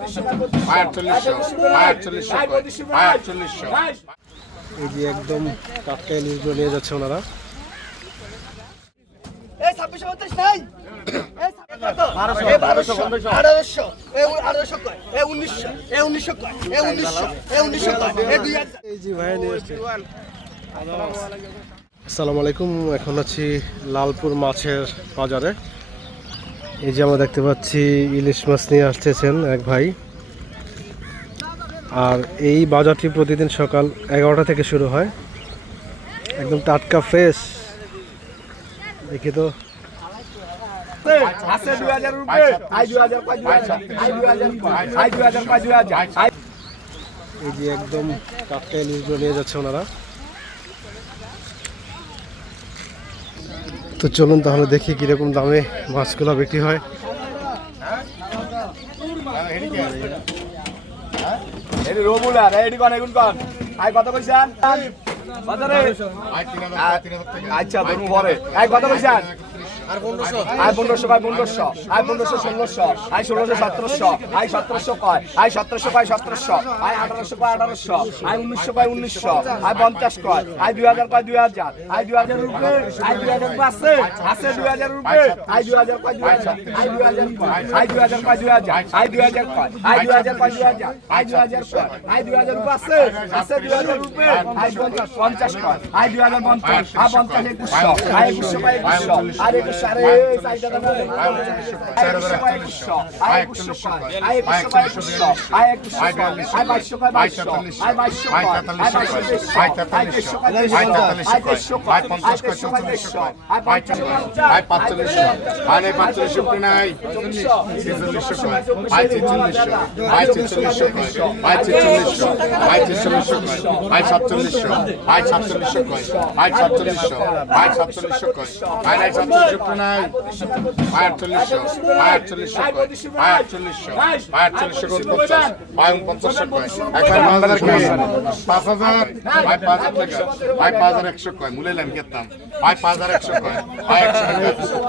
এই যে একদম টাটকা ইলিশগুলো নিয়ে যাচ্ছে ওনারা। আসসালামু আলাইকুম, এখন আছি লালপুর মাছের বাজারে। এই যে আমরা দেখতে পাচ্ছি ইলিশ মাছ নিয়ে আসতেছেন এক ভাই। আর এই বাজারটি প্রতিদিন সকাল 11টা থেকে শুরু হয়, একদম টাটকা ফ্রেশ। দেখি তো এই যে একদম টাটকা ইলিশগুলো নিয়ে যাচ্ছে ওনারা। তো চলুন তাহলে দেখি কিরকম দামে মাছগুলো বিক্রি হয়। আচ্ছা ধরুন পরে কত পয়সা? আর 1500 কয় 1500, আর 1500 1600, আর 1600 1700, আর 1700 কয়, আর 1700 কয় 1700, আর 1800 কয় 1800, আর 1900 কয় 1900, আর 50 কয়, আর 2000 কয় 2000, আর 2000 রুপে, আর 2000 আছে আছে 2000 রুপে, আর 2000 কয় 2000, আর 2000 কয়, আর 2000 কয় 2000, আর 2000 কয়, আর 2000 কয় 2000, আর 2000 কয়, আর 2000 রুপে আছে আছে 2000 রুপে, আর 50 কয়, আর 2050, আর 50 2100, আর 2100 কয় 2100, আর 2100 আরে সাইডটা দাও আর 2100 কয় 2100, আর 2100 কয়, আর 2100 কয় 2100, আর 2100 কয়, আর 2200 কয় 2200, আর 2200 কয়, আর 2200 কয়, আর 2300 কয় 2300 কয়, আর 2300 কয় 2300 কয়, আর 4500 আর 4500, আর 4500 কি নাই 4600 কয়, আর 4600, আর 4600 কয়, আর 4600, আর 4600 কয়, আর 4700, আর 4700 কয়, আর 4700, আর 4700 কয়, আর 4700 কি নাই 4800, 4800 কয়, 4800, 4800 কয় 50, আর 4900 কয়, একবার বাজার কে 5000, আর 5000 টাকা, আর 5100 কয় মুলেলাম কেতাম, আর 5100 কয়, আর 100 টাকা,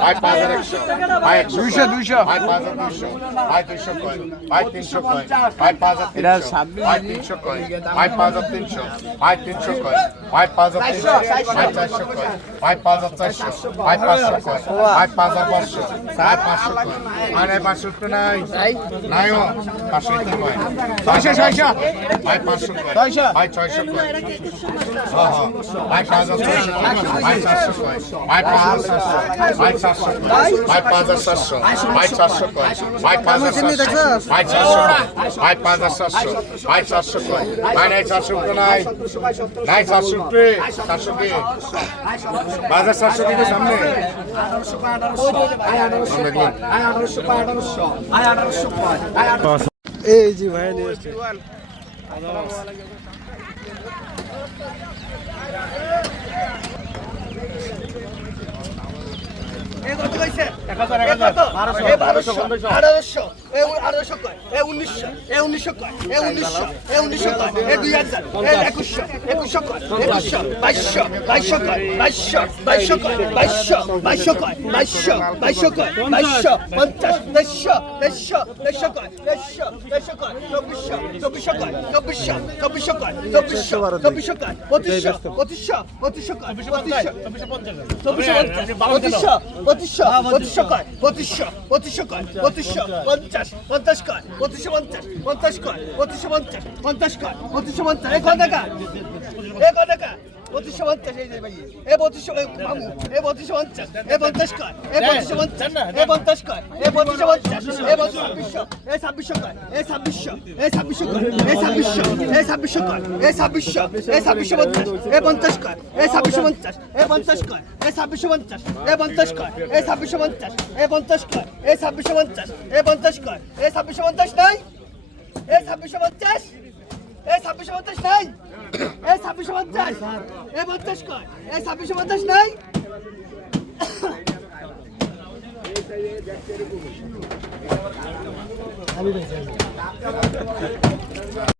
আর 5100, আর 200, 200, আর 5200, আর 200 কয়, আর 300 কয়, আর 5300, আর 300 কয়, আর 5300, আর 300 কয়, আর 5300, আর 400 কয়, আর 5400, আর 500 কয়, আর 5500, আর 500 কয়, আর 500 তো নাই নাইও 500 কি কয়, 600, 600, আর 500 কয়, 600, আর 600 কয়, হ্যাঁ হ্যাঁ, আর 5600 কয়, আর 400 কয়, আর 5700, আর 400 কয়, আর 5700, আর 400 কয়, আর 5700, আর 400 কয়, আর 5700, আর 400 কয়, আর 400 তো নাই নাই 400 কে 400 কে বাজার 400 কে সামনে 1800 কয় 1800, আর 1800 কয় 1800, আর 1800 কয়, আর 1800 এই যে ভাই নিয়ে আসছে। নাই